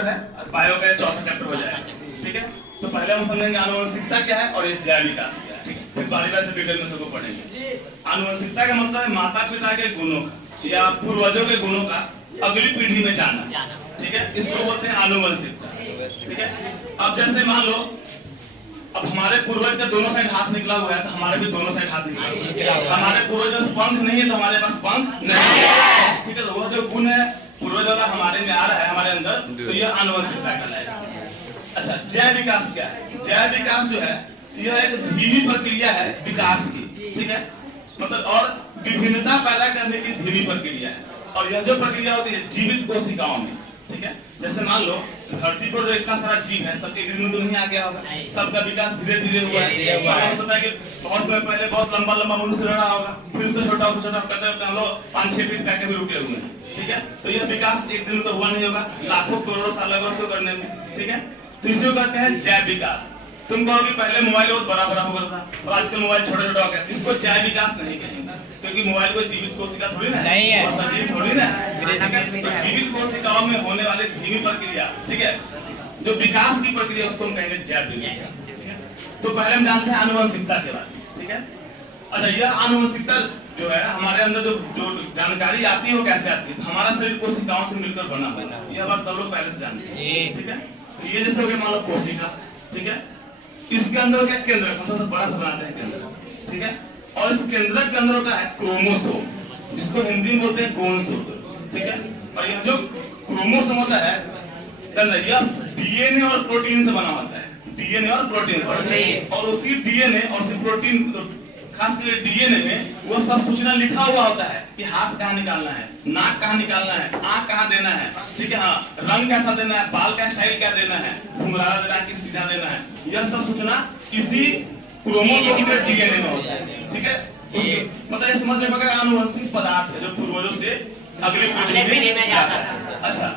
Chapter है और bio का चौथा चैप्टर हो जाएगा। ठीक है, तो पहले हम समझेंगे आनुवंशिकता क्या है और ये जैव विकास क्या है। ठीक है, फिर बारी बारी से डिटेल में सबको पढ़ेंगे। आनुवंशिकता का मतलब है माता पिता के गुणों का या पूर्वजों के गुणों का अगली पीढ़ी में जाना। ठीक है, इसको बोलते हैं आनुवंशिकता। ठीक है, अब जैसे मान लो अब हमारे पूर्वज का दोनों साइड हाथ निकला हुआ है तो हमारे भी दोनों साइड हाथ निकला हुआ है। हमारे पूर्वजों से पंख नहीं है तो हमारे पास पंख नहीं है। ठीक है, तो वो जो गुण है पूर्वजों का हमारे में आ रहा है हमारे अंदर, तो यह आनुवंशिकता कहलाएगा। अच्छा, जैव विकास क्या है? जैव विकास जो है यह एक धीमी प्रक्रिया है विकास की। ठीक है, मतलब और विभिन्नता पैदा करने की धीमी प्रक्रिया है। और यह जो प्रक्रिया होती है जीवित कोशिकाओं में। ठीक है, जैसे मान लो धरती पर जो इतना सारा जीव है सबके दिन में तो नहीं आ गया होगा, सबका विकास धीरे धीरे हुआ है। हो सकता है कि बहुत समय पहले बहुत लंबा लंबा मनुष्य रहा होगा, फिर उससे छोटा करते करते हम लोग 5-6 फीट तक भी रुके हुए हैं। ठीक है, तो यह विकास एक दिन में तो हुआ नहीं होगा, लाखों करोड़ों साल लगा उसको करने में। ठीक है, तो इसी को कहते हैं जैव विकास। तुम कहोगे पहले मोबाइल बहुत बड़ा बड़ा हो गया था और आजकल मोबाइल छोटा छोटा हो गया, इसको जैव विकास नहीं कहेंगे क्योंकि मोबाइल कोई जीवित कोशिका थोड़ी ना है, और सजीव थोड़ी ना है। तो जीवित कोशिकाओं में होने वाली धीमी प्रक्रिया, ठीक है, जो विकास की प्रक्रिया उसको हम कहेंगे जैव विकास। तो पहले हम जानते हैं आनुवंशिकता के बारे में। ठीक है, अच्छा, यह आनुवंशिकता जो है हमारे अंदर जो जानकारी आती है वो कैसे आती है? हमारा शरीर कोशिकाओं से मिलकर बना हुआ है, यह बात सब लोग पहले से जानते हैं। ठीक है, तो ये जैसे हो गया मान लो कोशिका। ठीक है, इसके अंदर क्या केंद्र सबसे बड़ा सा बनाते हैं केंद्र। ठीक है, और इस केंद्र के अंदर होता है क्रोमोसोम, जिसको हिंदी में बोलते हैं गुणसूत्र। ठीक है, और यह जो क्रोमोसोम होता है यह डीएनए और प्रोटीन से बना होता है। डीएनए और प्रोटीन से, और उसी डीएनए और उसी प्रोटीन खासकर डीएनए में वो सब सूचना लिखा हुआ होता है कि हाथ कहाँ निकालना है, नाक कहाँ निकालना है, आंख कहाँ देना है। ठीक है, हाँ, रंग कैसा देना है, बाल का स्टाइल क्या देना है, घुंघराला देना है कि सीधा देना है, यह सब सूचना इसी क्रोमोसोम के डीएनए में होता है। ठीक है, मतलब ये समझ में पड़ा आनुवंशिक पदार्थ है जो पूर्वजों से अगली पीढ़ी में जाता है। अच्छा,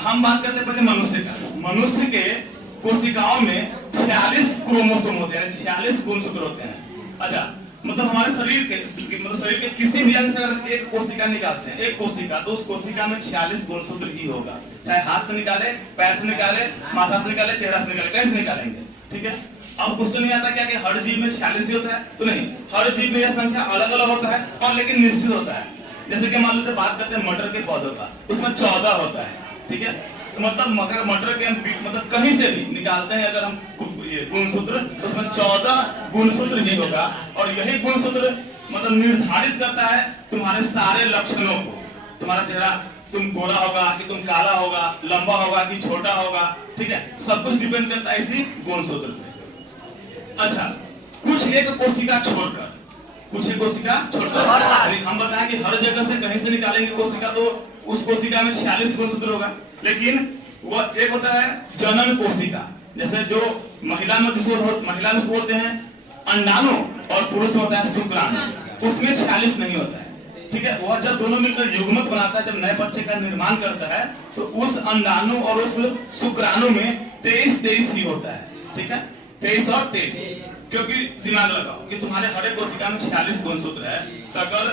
हम बात करते हैं पहले मनुष्य का। मनुष्य के कोशिकाओं में 46 क्रोमोसोम होते हैं, 46 गुणसूत्र होते हैं। अच्छा, मतलब हमारे शरीर के किसी भी अंग से अगर एक कोशिका निकालते हैं, एक कोशिका, तो उस कोशिका में 46 गुणसूत्र ही होगा। चाहे हाथ से निकाले, पैर से निकाले, माथा से निकाले, चेहरा से निकाले, कैसे निकालेंगे? ठीक है, अब क्वेश्चन नहीं आता क्या कि हर जीव में 46 ही होता है? तो नहीं, हर जीव में यह संख्या अलग अलग होता है और लेकिन निश्चित होता है। जैसे कि मान लेते बात करते हैं मटर के पौधों का, उसमें 14 होता है। ठीक है, तो मतलब मटर के हम मतलब कहीं से भी निकालते हैं अगर हम गुणसूत्र, तो उसमें 14 गुणसूत्र ही होगा। और यही गुणसूत्र मतलब निर्धारित करता है तुम्हारे सारे लक्षणों को। तुम्हारा चेहरा तुम गोरा होगा कि तुम काला होगा, लंबा होगा कि छोटा होगा। ठीक है, सब कुछ डिपेंड करता है इसी गुणसूत्र पे। अच्छा, कुछ एक कोशिका छोड़कर हम बताएं कि हर जगह से कहीं से निकालेंगे कोशिका तो उस कोशिका में 46 गुणसूत्र होगा। लेकिन वो एक होता है जनन कोशिका, जैसे जो महिला में बोलते हैं अंडाणु और पुरुष में होता है शुक्राणु, उसमें 46 नहीं होता है। ठीक है, वह जब दोनों मिलकर युग्मक बनाता है, जब नए बच्चे का निर्माण करता है, तो उस अंडाणु और उस शुक्राणु में 23 ही होता है। ठीक है, 23 और 23, क्योंकि दिमाग लगाओ कि तुम्हारे हर एक कोशिका में 46 गुणसूत्र है। तो अगर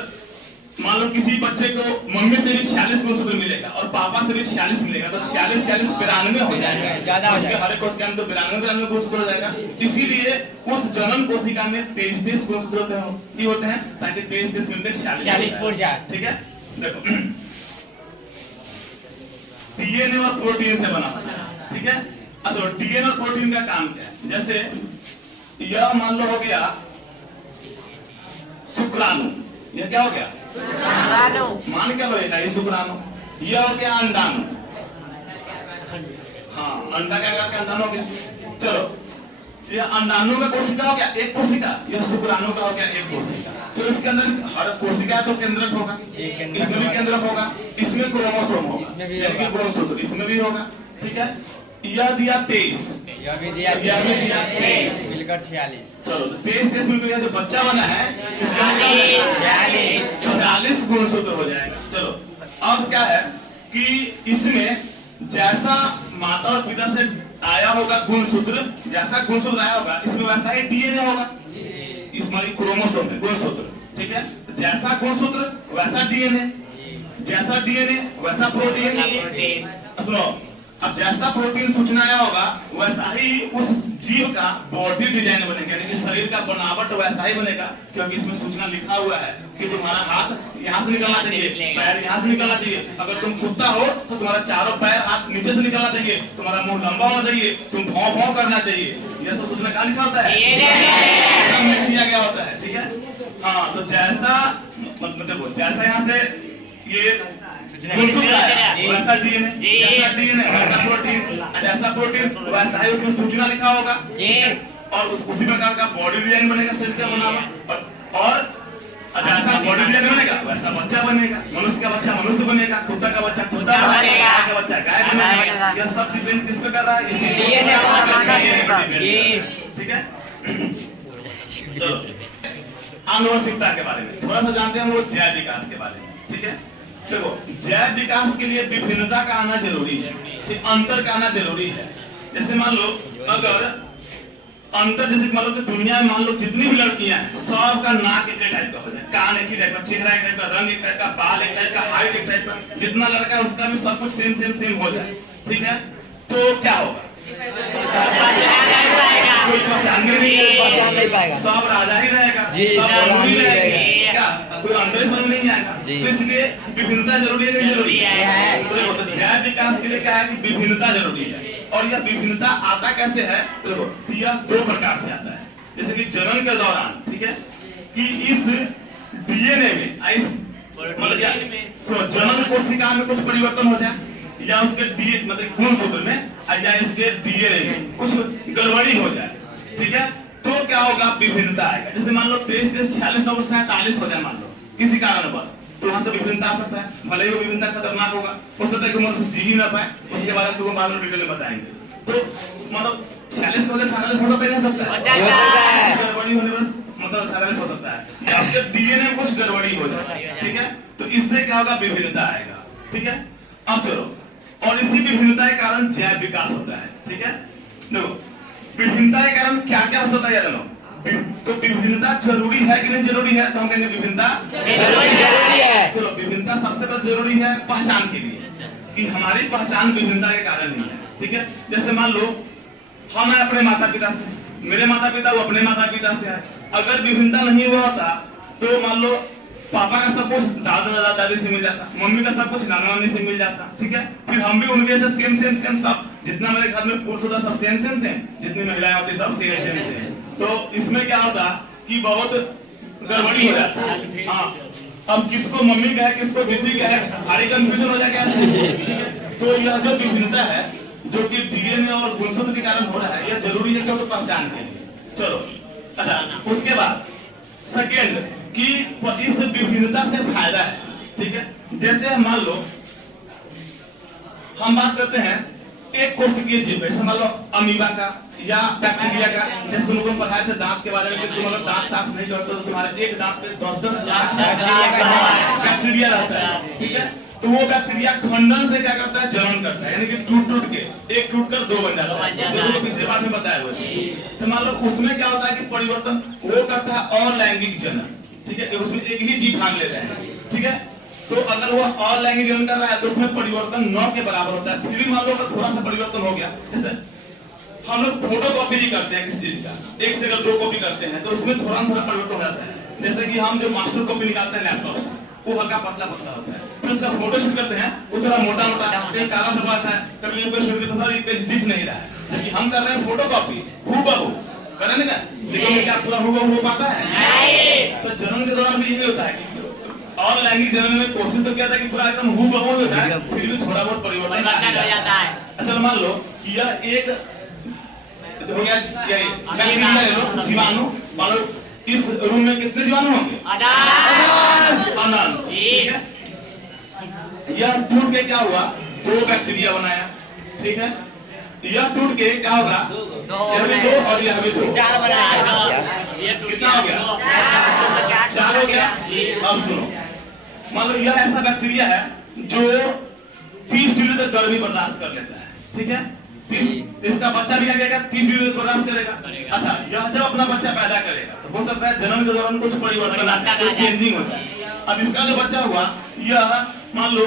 मान लो किसी बच्चे को मम्मी से भी 46 गुणसूत्र मिलेगा और पापा से भी 46 मिलेगा, तो 46 92 हो जाएगा। उसके हर एक कोशिका में तो 92 गुणसूत्र हो जाएगा। इसीलिए उस जनन कोशिका में 23 गुणसूत्र होते हैं ताकि 23 मिलकर 46 हो जाए। ठीक है, देखो डीएनए और प्रोटीन से बना होता है। ठीक है, अच्छा, डीएनए और प्रोटीन का काम क्या है? जैसे यह मान लो हो गया शुक्राणु, यह क्या हो गया? मान क्या लो ये शुक्राणु। यह हो गया अंडाणु, हाँ, अंडा क्या करके अंडाणु हो गया। चलो, यह अंडाणु का कोशिका हो गया एक कोशिका, यह शुक्राणु का हो गया एक कोशिका। तो इसके अंदर हर कोशिका तो केंद्रक होगा, इसमें भी केंद्रक होगा, इसमें क्रोमोसोम होगा यानी कि गुणसूत्र इसमें भी होगा। ठीक है, यह दिया 23, यह भी दिया 23 मिलकर 46। चलो, 23 मिलकर जो बच्चा बना है 46 गुणसूत्र हो जाएगा। चलो, अब क्या है कि इसमें जैसा माता और पिता से आया होगा गुणसूत्र, जैसा गुणसूत्र आया होगा इसमें वैसा ही डीएनए होगा। इसमें क्रोमोसोम है गुणसूत्र। ठीक है, जैसा गुणसूत्र वैसा डीएनए, जैसा डीएनए वैसा प्रोटीन। सुनो, अब जैसा प्रोटीन सूचना आया होगा वैसा ही उस जीव का बॉडी डिजाइन बनेगा, यानी कि शरीर का बनावट वैसा ही बनेगा, क्योंकि इसमें सूचना लिखा हुआ है कि तुम्हारा हाथ यहाँ से निकलना चाहिए, पैर यहाँ से निकलना चाहिए। अगर तुम कुत्ता हो तो तुम्हारा चारों पैर हाथ नीचे से निकलना चाहिए, तुम्हारा मुंह लंबा होना चाहिए, तुम भौं भौं करना चाहिए। ये सब सूचना कहाँ लिखा होता है? दिया गया होता है। ठीक है, हाँ। तो जैसा मतलब जैसा यहाँ से ये वैसा डीएनए वैसा प्रोटीन, जैसा प्रोटीन वैसा ही उसमें सूचना लिखा होगा और उसी प्रकार का बॉडी डिजाइन बनेगा शरीर का बनावट। और जैसा बॉडी डिजाइन बनेगा वैसा बच्चा बनेगा, मनुष्य का बच्चा मनुष्य बनेगा, कुत्ता का बच्चा कुत्ता बनेगा, गाय का बच्चा गाय बनेगा। यह सब डिपेंड किस पे कर रहा है? ठीक है, चलो आनुवंशिकता के बारे में थोड़ा सा जानते हैं, वो जैव विकास के बारे में। ठीक है, देखो जैव विकास के लिए विभिन्नता का आना जरूरी है, अंतर का आना जरूरी है। जैसे मान लो अगर अंतर, जैसे मान लो कि दुनिया में मान लो जितनी भी लड़कियां हैं सबका नाक एक टाइप का हो जाए, कान एक ही टाइप का, चेहरा एक टाइप का, रंग एक टाइप का, बाल एक टाइप का, हाइट एक टाइप का, जितना लड़का है उसका भी सब कुछ सेम सेम सेम हो जाए। ठीक है, तो क्या होगा? कोई पहचान नहीं पाएगा, सब राजा ही रहेगा, सब रानी रहेगा, क्या कोई अंतर समझ नहीं आएगा। तो इसलिए विभिन्नता जरूरी है, नहीं जरूरी है? तो जैव विकास के लिए क्या है कि विभिन्नता जरूरी है। और यह विभिन्नता आता कैसे है? देखो यह दो प्रकार से आता है। जैसे कि जन्म के दौरान, ठीक है, कि इस डीएनए में मतलब जन्म कोशिका में कुछ परिवर्तन हो जाए, या उसके मतलब गुणसूत्र में या इसके डीएनए में कुछ गड़बड़ी हो जाए। ठीक है, तो क्या होगा? विभिन्नता आएगा। जैसे मान लो 23 46 9 47 हो जाए मान लो किसी कारणवश, तो वहां से विभिन्नता आ सकता है। भले ही वो विभिन्नता खतरनाक होगा, हो सकता है कि उम्र से जी ही ना पाए, उसके बाद तुमको बाद में डिटेल में बताएंगे। तो मतलब 46 हो जाए 47 हो सकता है, नहीं हो सकता है? गड़बड़ी होने पर मतलब 47 हो सकता है, या उसके डीएनए में कुछ गड़बड़ी हो जाए। ठीक है, तो इससे क्या होगा? विभिन्नता आएगा। ठीक है, अब चलो, और इसी विभिन्नता के कारण जैव विकास होता है। ठीक है, देखो विभिन्नता के कारण क्या क्या हो सकता है जानो? तो विभिन्नता जरूरी है कि नहीं जरूरी है? तो हम कहेंगे विभिन्नता जरूरी है। चलो विभिन्नता सबसे पहले जरूरी है पहचान के लिए, कि हमारी पहचान विभिन्नता के कारण ही है। ठीक है, जैसे मान लो हम हैं अपने माता पिता से, मेरे माता पिता वो अपने माता पिता से है। अगर विभिन्नता नहीं हुआ होता तो मान लो पापा का सब कुछ दादा दादी से मिल जाता, मम्मी का सब कुछ नाना नानी से मिल जाता। ठीक है, फिर हम भी उनके से सेम सेम सेम सब, जितना मेरे घर में पुरुष होता सब सेम सेम सेम, जितनी महिलाएं होती सब सेम सेम सेम। तो इसमें क्या होता कि बहुत गड़बड़ी हो जाती है। हाँ, अब किसको मम्मी कहे किसको दीदी कहे, भारी कंफ्यूजन हो जाएगा। तो यह जो विभिन्नता है जो कि डीएनए और गुणसूत्र के कारण हो रहा है, यह जरूरी है क्योंकि पहचान के लिए। चलो अच्छा, उसके बाद सेकेंड कि इस विभिन्नता से फायदा है। ठीक है, जैसे मान लो हम बात करते हैं एक कोशिकीय जीव, जैसे मान लो अमीबा का या बैक्टीरिया का। जैसे तुम लोगों को पढ़ाए थे दांत के बारे में कि तुम अगर दांत साफ नहीं करते तो तुम्हारे एक दांत पे 10-10 लाख बैक्टीरिया रहता है। ठीक है, तो वो बैक्टीरिया खंडन से क्या करता है? जनन करता है, यानी कि टूट टूट के एक टूट कर दो बन जाता है, जो तो पिछले बार में बताया हुआ है। तो मान लो उसमें क्या होता है कि परिवर्तन वो करता है अलैंगिक जनन। ठीक है, उसमें एक ही जीव भाग ले रहे हैं। ठीक है, तो अगर वो अलैंगिक जनन कर रहा है तो उसमें परिवर्तन 9 के बराबर होता है। फिर भी मान लो अगर थोड़ा सा परिवर्तन हो गया, जैसे हम लोग फोटो कॉपी भी करते हैं किसी चीज का, एक से अगर 2 कॉपी करते हैं तो उसमें थोड़ा थोड़ा परिवर्तन हो जाता है। जैसे कि हम जो मास्टर कॉपी निकालते हैं लैपटॉप से, वो हल्का पतला पतला होता है, फिर उसका फोटो शूट करते हैं वो थोड़ा मोटा मोटा, कहीं काला धब्बा है, कभी ऊपर शूट करते हैं पेज दिख नहीं रहा है, क्योंकि हम कर रहे हैं फोटो कॉपी हूबहू करें ना, लेकिन क्या पूरा हूबहू हो पाता है? तो जन्म के दौरान भी यही होता है। और लैंगिक जनन में कोशिश तो किया था कि पूरा एकदम हूबहू होता है, फिर भी थोड़ा बहुत परिवर्तन हो जाता है। अच्छा मान लो यह एक हो गया, यही बैक्टीरिया ले लो, जीवाणु। मान लो इस रूम में कितने जीवाणु होंगे? अनंत। ठीक है, यह टूट के क्या हुआ? 2 बैक्टीरिया बनाया। ठीक है, यह टूट के क्या होगा? यह भी 2 और यह भी 2, 4 बनाया। कितना हो गया? 4 हो गया। अब सुनो, मान लो यह ऐसा बैक्टीरिया है जो 30 डिग्री तक गर्मी बर्दाश्त कर लेता है। ठीक है, इसका बच्चा भी आ जाएगा 30 डिग्री तक बर्दाश्त करेगा। अच्छा, यह जब अपना बच्चा पैदा करेगा तो हो सकता है जन्म के दौरान कुछ परिवर्तन आता है, चेंजिंग होता है। अब इसका जो बच्चा हुआ यह मान लो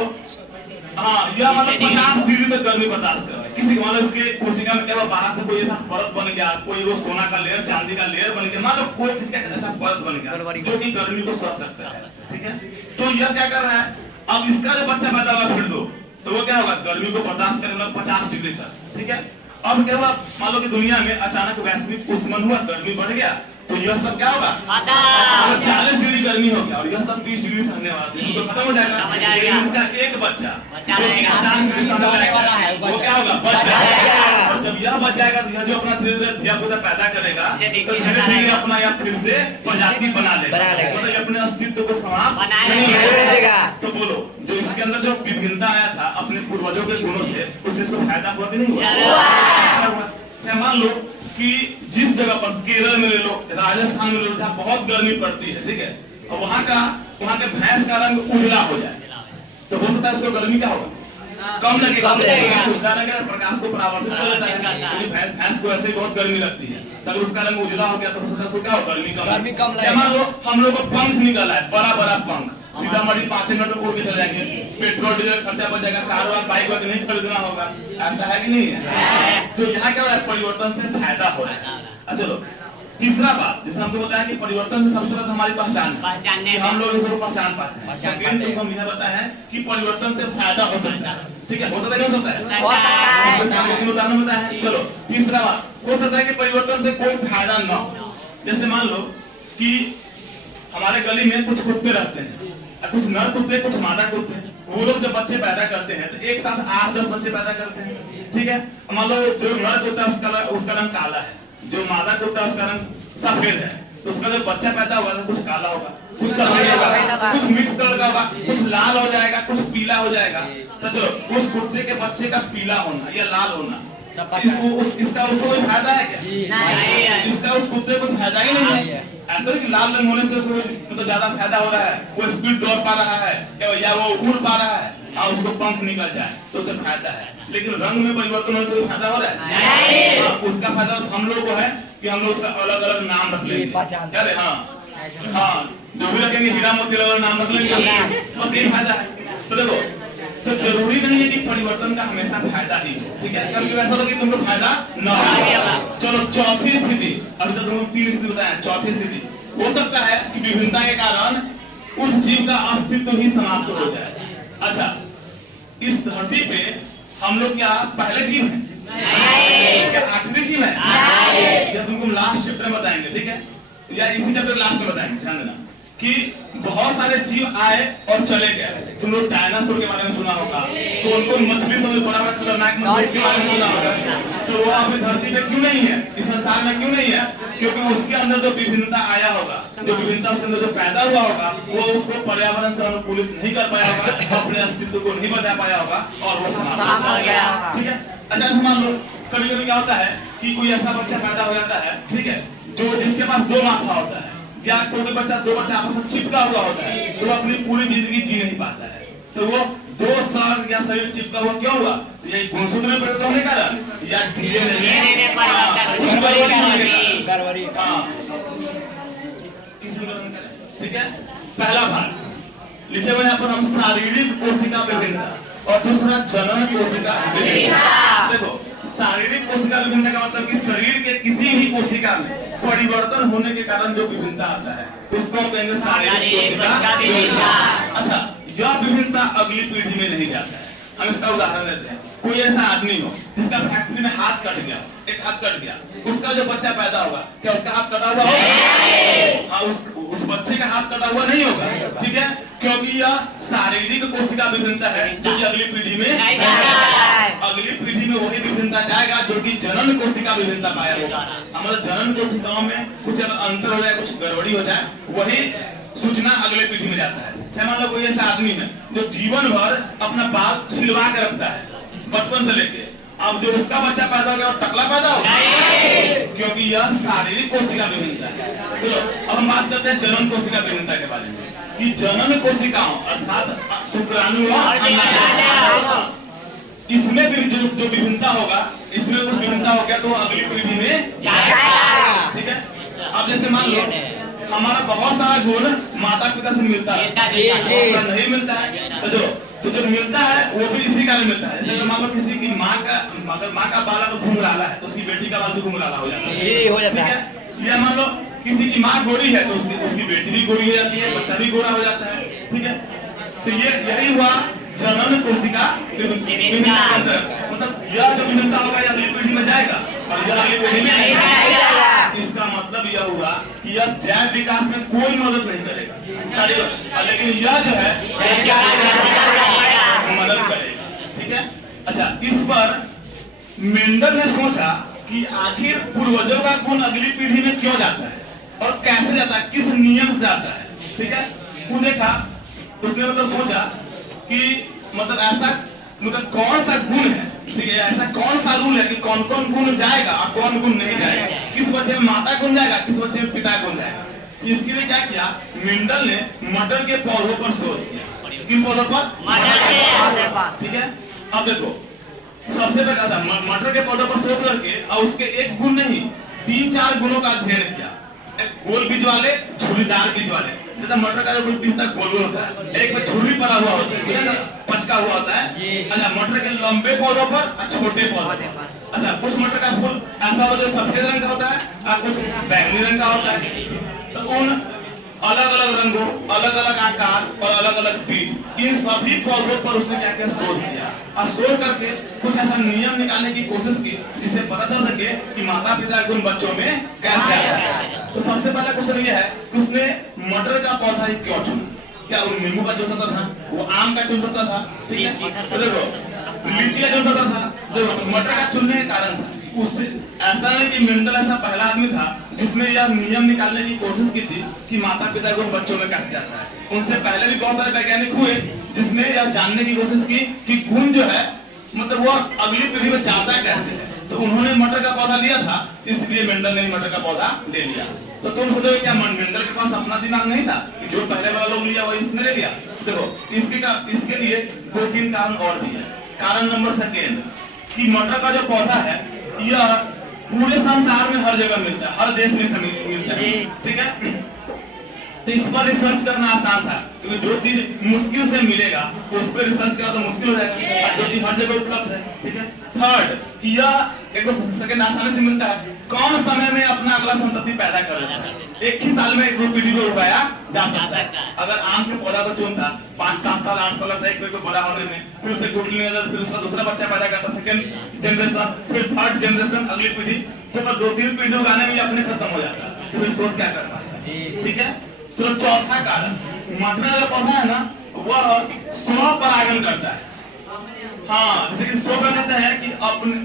हाँ, यह मतलब 50 डिग्री तक गर्मी बर्दाश्त कर रहा है। किसी मान लो उसके कोशिका में क्या बाहर से कोई ऐसा परत बन गया, कोई वो सोना का लेयर, चांदी का लेयर बन गया, मान लो कोई चीज का ऐसा परत बन गया जो कि गर्मी को सह सकता है, ठीक है। तो यह क्या कर रहा है, अब इसका जो बच्चा पैदा हुआ फिर दो, तो वो क्या होगा, गर्मी को बर्दाश्त करेगा 50 डिग्री तक, ठीक है। अब क्या हुआ, मान लो कि दुनिया में अचानक वैश्विक ऊष्मन हुआ, गर्मी बढ़ गया, तो यह सब क्या होगा, 40 डिग्री गर्मी हो गया और यह सब 20 डिग्री सहने वाला है, तो खत्म हो जाएगा। लेकिन इसका एक बच्चा जो कि 50 डिग्री सहने वाला है, वो क्या होगा, बच जाएगा। और जब यह बच जाएगा तो यह जो अपना धीरे धीरे धिया पुता पैदा करेगा, तो धीरे धीरे अपना यह फिर से प्रजाति बना लेगा, मतलब अपने अस्तित्व को समाप्त नहीं करेगा। तो बोलो, जो इसके अंदर जो विभिन्नता आया था अपने पूर्वजों के गुणों से, उससे इसको फायदा हुआ कि नहीं हुआ। मान लो कि जिस जगह पर केरल में ले लो, राजस्थान में ले लो, जहाँ बहुत गर्मी पड़ती है, ठीक है, और वहाँ के भैंस का रंग उजला हो जाए, तो हो सकता है उसको गर्मी क्या होगा, कम लगेगा, प्रकाश को परावर्तित कर देता है, क्योंकि भैंस को ऐसे ही बहुत गर्मी लगती है, अगर उसका रंग उजला हो गया तो हो सकता है उसको क्या हो, गर्मी कम लगेगी। मान लो हम लोग को पंख निकला है, बड़ा बड़ा पंख, सीतामढ़ी 5 मिनट में उड़ के चले जाएंगे, पेट्रोल डीजल खर्चा बच जाएगा, कार वाला बाइक वाइक नहीं खरीदना होगा, ऐसा है कि नहीं है। तो यहाँ क्या हो रहा है, परिवर्तन से फायदा हो रहा है। चलो तीसरा बात, जिसने हमको बताया कि परिवर्तन से सबसे पहले हमारी पहचान है, हम लोग इसको पहचान पाते हैं। सेकंड तो हम यह बताया है कि परिवर्तन से फायदा हो सकता है, ठीक है, हो सकता है, हो सकता है, उदाहरण बताया है। चलो तीसरा बात, हो सकता है कि परिवर्तन से कोई फायदा न हो। जैसे मान लो कि हमारे गली में कुछ कुत्ते रहते हैं, कुछ नर कुत्ते, कुछ मादा कुत्ते, वो लोग जब बच्चे पैदा करते हैं तो एक साथ 8-10 बच्चे पैदा करते हैं, ठीक है। मान लो जो नर कुत्ता उसका रंग काला है, जो मादा कुत्ता उसका रंग सफेद है, तो उसका जो बच्चा पैदा होगा तो कुछ काला होगा, कुछ सफेद होगा, कुछ मिक्स कलर का होगा, कुछ लाल हो जाएगा, कुछ पीला हो जाएगा। तो चलो उस कुत्ते के बच्चे का पीला होना या लाल होना, इसका उसको कोई फायदा है क्या, इसका उस कुत्ते को फायदा ही नहीं है। ऐसा कि लाल रंग होने से उसको मतलब ज्यादा फायदा हो रहा है, वो स्पीड दौड़ पा रहा है या वो उड़ पा रहा है, और उसको पंख निकल जाए तो उसे फायदा है। लेकिन रंग में परिवर्तन होने से फायदा हो रहा है, उसका फायदा हम लोग को है कि हम लोग उसका अलग अलग नाम रख लेंगे, क्या रे, हाँ जो भी रखेंगे हीरा मोती अलग नाम रख लेंगे, बस यही फायदा है। तो देखो, तो जरूरी नहीं है कि परिवर्तन का हमेशा फायदा ही हो, ठीक है, कभी ऐसा लगे तुमको फायदा न हो। चलो चौथी स्थिति, अभी तो तुमको 3 स्थिति बताया, चौथी स्थिति हो सकता है कि विभिन्नता के कारण उस जीव का अस्तित्व ही समाप्त हो जाए। अच्छा, इस धरती पे हम लोग क्या पहले जीव हैं, क्या आखिरी जीव है, या तुमको लास्ट चैप्टर में बताएंगे, ठीक है, या इसी चैप्टर लास्ट में बताएंगे। ध्यान देना कि बहुत सारे जीव आए और चले गए। तुम लोग डायनासोर के बारे में सुना होगा, तो उनको मछली समझ बड़ा बड़ा खतरनाक मछली के बारे में सुना होगा, तो वो अभी धरती पे क्यों नहीं है, इस संसार में क्यों नहीं है, क्योंकि उसके अंदर जो विभिन्नता आया होगा, जो विभिन्नता उसके अंदर जो पैदा हुआ होगा, वो उसको पर्यावरण से अनुकूलित नहीं कर पाया होगा, अपने अस्तित्व को नहीं बचा पाया होगा और वो समाप्त हो गया, ठीक है। अच्छा मान लो कभी कभी क्या होता है कि कोई ऐसा बच्चा पैदा हो जाता है, ठीक है, जो जिसके पास 2 माथा होता है, या कोई 2 बच्चा आपस में चिपका हुआ होता है, तो वो अपनी पूरी जिंदगी जी नहीं पाता है, तो वो 2 सर या शरीर चिपका हुआ क्यों हुआ, ये गुणसूत्र में परिवर्तन होने के कारण या डीएनए में गड़बड़ी, ठीक है। पहला भाग लिखे हुए यहाँ पर हम शारीरिक कोशिका विभिन्नता और दूसरा जनन कोशिका विभिन्नता। देखो शारीरिक कोशिका विभिन्नता का मतलब कि शरीर के किसी भी कोशिका में परिवर्तन होने के कारण जो विभिन्नता आता है उसको हम कहेंगे शारीरिक कोशिका विभिन्नता। अच्छा, यह विभिन्नता अगली पीढ़ी में नहीं जाता है। हम इसका उदाहरण देते हैं, कोई ऐसा आदमी हो जिसका फैक्ट्री में हाथ कट गया, एक हाथ कट गया, उसका जो बच्चा पैदा होगा क्या उसका हाथ कटा हुआ होगा? हाँ, उस बच्चे का हाथ कटा हुआ नहीं होगा, ठीक है, क्योंकि यह शारीरिक कोशिका विभिन्नता है जो कि अगली पीढ़ी में अगली पीढ़ी में वही विभिन्नता जाएगा जो कि जनन कोशिका विभिन्नता पाया होगा। हमारे जनन कोशिकाओं में कुछ अंतर हो जाए, कुछ गड़बड़ी हो जाए, वही सूचना अगले पीढ़ी में जाता है। मान लो कोई ऐसा आदमी है जो जीवन भर अपना बाल छिलवा के रखता है बचपन से लेके, अब जो उसका बच्चा पैदा हो गया और टकला पैदा होगा, क्योंकि यह शारीरिक कोशिका विभिन्नता है। चलो अब हम बात करते हैं जनन कोशिका विभिन्नता के बारे में कि जनन कोशिकाओं अर्थात शुक्राणु इसमें भी जो विभिन्नता होगा, इसमें कुछ विभिन्नता हो गया तो अगली पीढ़ी में जाएगा, ठीक है। अब जैसे मान लो हमारा बहुत सारा गुण माता पिता से मिलता है, नहीं मिलता है, तो चलो तो जब मिलता है वो भी इसी कारण मिलता है। जैसे मान लो किसी की माँ का, अगर माँ का बाल अगर घुंघराला है तो उसकी बेटी का बाल भी घुंघराला हो जाता है, ठीक है। या मान लो किसी की माँ गोरी है तो उसकी बेटी भी गोरी हो जाती है, बच्चा भी गोरा हो जाता है, ठीक है। तो ये यही हुआ जनन कोशिका अंतर, मतलब यह जो विभिन्नता होगा यह अगली पीढ़ी में जाएगा और यह अगली पीढ़ी में जाएगा। इसका मतलब यह हुआ कि यह जैव विकास में कोई मदद नहीं करेगा, लेकिन यह जो है मदद करेगा, ठीक है। अच्छा, इस पर मेंडल ने सोचा कि आखिर पूर्वजों का गुण अगली पीढ़ी में क्यों जाता है और कैसे जाता है, किस नियम से जाता है, ठीक है। वो देखा, उसने मतलब सोचा कि मतलब ऐसा मतलब कौन सा गुण है, ठीक है, ऐसा कौन सा रूल है कि कौन कौन गुण जाएगा और कौन गुण नहीं जाएगा, किस बच्चे में माता गुण जाएगा, किस बच्चे में पिता गुण जाएगा। इसके लिए क्या किया, मेंडल ने मटर के पौधों पर शोध किया। किन पौधों पर? ठीक है। अब देखो, सबसे पहले था मटर के पौधों पर शोध करके और उसके एक गुण नहीं 3-4 गुणों का अध्ययन किया। गोल बीज वाले, झुर्रीदार बीज वाले, जैसे मटर का जो बीज गोल गोल होता है, एक में झुर्री पड़ा हुआ होता है, पचका हुआ होता है। अच्छा, मटर के लंबे पौधों पर और छोटे पौधों पर, अच्छा कुछ मटर का फूल ऐसा होता है सफेद रंग का होता है और कुछ बैंगनी रंग का होता है। तो उन अलग अलग रंगों, अलग अलग आकार और अलग अलग बीज, इन सभी पौधों पर उसने क्या किया, शोध किया और शोध करके कुछ ऐसा नियम निकालने की कोशिश की जिससे पता चल सके कि माता पिता गुण बच्चों में कैसे आता है। तो सबसे पहला क्वेश्चन यह है कि उसने मटर का पौधा ही क्यों चुना? क्या वो नींबू का चुन सकता था, वो आम का चुन सकता था, ठीक है, तो देखो लीची का चुन सकता था, देखो मटर का चुनने का कारण था उससे ऐसा नहीं कि मेंडल ऐसा पहला आदमी था जिसने यह नियम निकालने की कोशिश की थी कि माता पिता गुण बच्चों में कैसे जाता है। उनसे पहले भी बहुत सारे वैज्ञानिक हुए जिसने यह जानने की कोशिश की कि गुण जो है मतलब वो अगली पीढ़ी में जाता है कैसे है। तो उन्होंने मटर का पौधा लिया था, इसलिए मेंडल ने मटर का पौधा ले लिया। तो तुम सोचोगे क्या मेंडल के पास अपना दिमाग नहीं था कि जो पहले वाला लोग लिया वही इसने ले लिया? देखो इसके लिए 2-3 कारण और भी है। कारण नंबर 2 कि मटर का जो पौधा है यह पूरे संसार में हर जगह मिलता है, हर देश में मिलता है, ठीक है। तो इस पर रिसर्च करना आसान था क्योंकि जो चीज मुश्किल से मिलेगा उस पर रिसर्च करना तो मुश्किल हो जाएगा और जो चीज हर जगह उपलब्ध है, ठीक है। थर्ड, यह एक सेकंड आसानी से मिलता है, कम समय में अपना अगला संतति पैदा कर लेता है। एक ही साल में 1 पीढ़ी को उगाया जा सकता है। अगर आम के पौधा को चुनता 5-7 साल 8 साल लगता है एक पेड़ को बड़ा होने में, फिर उसे गुठली में फिर उसका दूसरा बच्चा पैदा करता, सेकंड जनरेशन, फिर थर्ड जनरेशन, अगली पीढ़ी, तो 2-3 पीढ़ी उगाने में अपने खत्म हो जाता है। तो फिर शोध क्या करना है, ठीक है। तो चौथा कारण, मटर का पौधा है ना वह स्वपरागण करता है। हाँ, जैसे कि स्वपरागण कहते हैं कि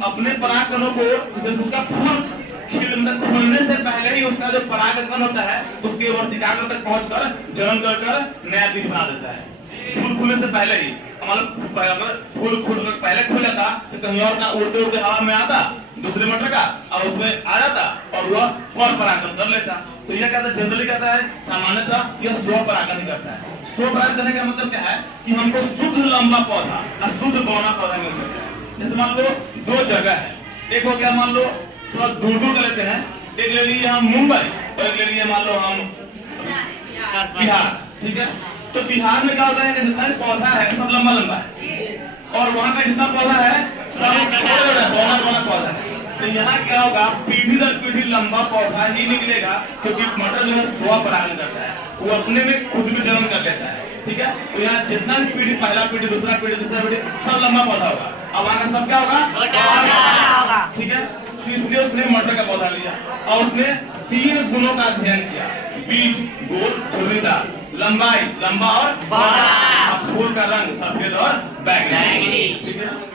अपने परागकणों को उसका फूल खुलने से पहले ही उसका जो परागकण होता है उसके वर्तिकाग्र तक पहुंचकर जन्म कर नया बीज बना देता है। फूल खुलने से पहले ही, मतलब अगर फूल पहले खुल जाता तो कहीं और का उड़ते उड़ते हवा में आता दूसरे मटर का और उसमें आ जाता और वह और परागण कर लेता। तो यह कहता है जनरली कहता है सामान्यतः यह स्व परागण करता है। स्व परागण करने का मतलब क्या है कि हमको शुद्ध लंबा पौधा और शुद्ध बौना पौधा मिल सकता है। जैसे मान लो 2 जगह है, एक हो गया मान लो थोड़ा दूर दूर कर लेते हैं, एक ले लीजिए हम मुंबई और एक ले लीजिए मान लो हम बिहार, ठीक है। तो बिहार में क्या होता है कि जितना पौधा है सब लंबा लंबा है और वहाँ का जितना पौधा है सब छोटा बौना पौधा है। तो यहाँ क्या होगा, पीढ़ी दर पीढ़ी लंबा पौधा ही निकलेगा क्योंकि मटर जो है स्व परागण करता है, वो अपने में खुद भी जन्म कर लेता है, ठीक है। तो यहाँ जितना भी पीढ़ी, पहला पीढ़ी, दूसरा पीढ़ी, तीसरा पीढ़ी, सब लंबा पौधा होगा। अब आगे सब क्या होगा, ठीक है। तो इसलिए उसने मटर का पौधा लिया और उसने 3 गुणों का अध्ययन किया, बीज गोल, झुर्रीदार, लंबाई लंबा और बड़ा, फूल का रंग सफेद और बैंगनी, ठीक है।